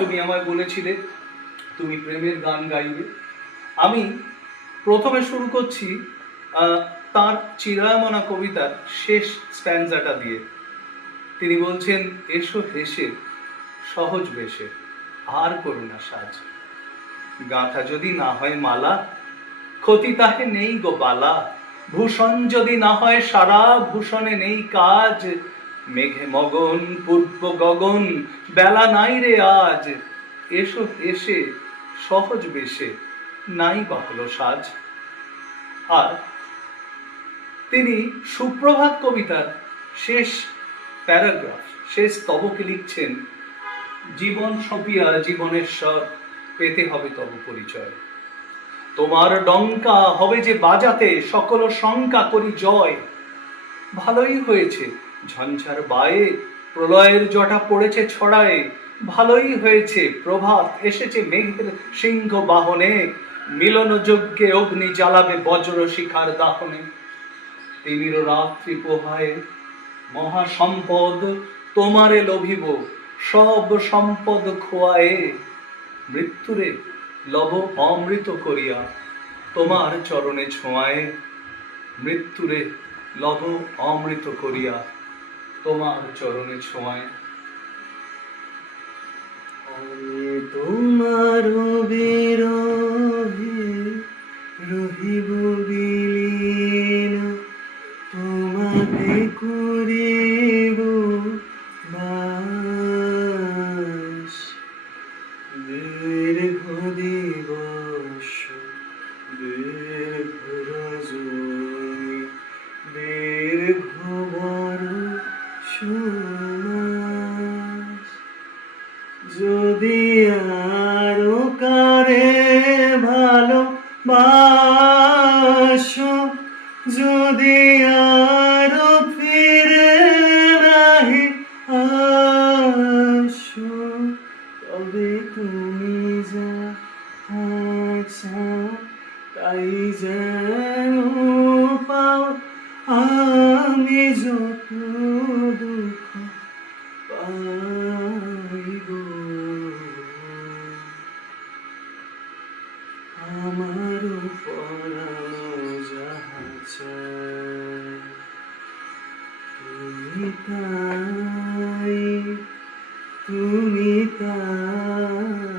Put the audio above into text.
তুমি আমায় বলেছিলে তুমি প্রেমের গান গাইবে। আমি প্রথমে শুরু করছি তার চিরায়মনা কবিতার শেষ স্ট্যান্জাটা দিয়ে। তিনি বলছেন, এসো হেসে সহজ বেশে আর করুণা সাজ, গাঁথা যদি না হয় মালা ক্ষতি তাহে নেই গো বালা, ভূষণ যদি না হয় সারা ভূষণে নেই কাজ, মেঘে মগন পূর্ব গগন বেলা নাই রে আজ, এসো হেসে সহজ বেশে নাই বা হলো সাজ। আর তিনি সুপ্রভাত কবিতার শেষ প্যারাগ্রাফ, শেষ স্তবকে লিখছেন, জীবন সপিয়া জীবনেশ্বর পেতে হবে তব পরিচয়, তোমার ডঙ্কা হবে যে বাজাতে সকল শঙ্কা করি জয়, ভালোই হয়েছে ঝঞ্ঝার বায়ে প্রলয়ের জটা পড়েছে ছড়ায়, ভালোই হয়েছে প্রভাত এসেছে মেঘের সিংহ বাহনে, মিলন যজ্ঞে অগ্নি জ্বালাবে বজ্র শিখার দাহনে, তিমির রাত্রি পোহায় মহা সম্পদ তোমারে লভিব, সব সম্পদ খোয়ায়ে মৃত্যুরে লব অমৃত করিয়া, তোমার চরণে ছোঁয়ায় মৃত্যুরে লব অমৃত করিয়া, তোমার চরণে ছোঁয়ায়। আমি তোমার বিরহে রহিব বিলীন, তোমাকে করিব বাস, দীর্ঘ দিবস দীর্ঘ রজনী দীর্ঘ বর্ষ মাস, যদি আরো কারে ভালোবাসো, যদি আরো ফিরে নাহি আসো, তবে তুমি যা চাও তাই যেন পাও, আমি যত দুঃখ পাইব, আমার পরানো যাহা চায়, তুমি তাই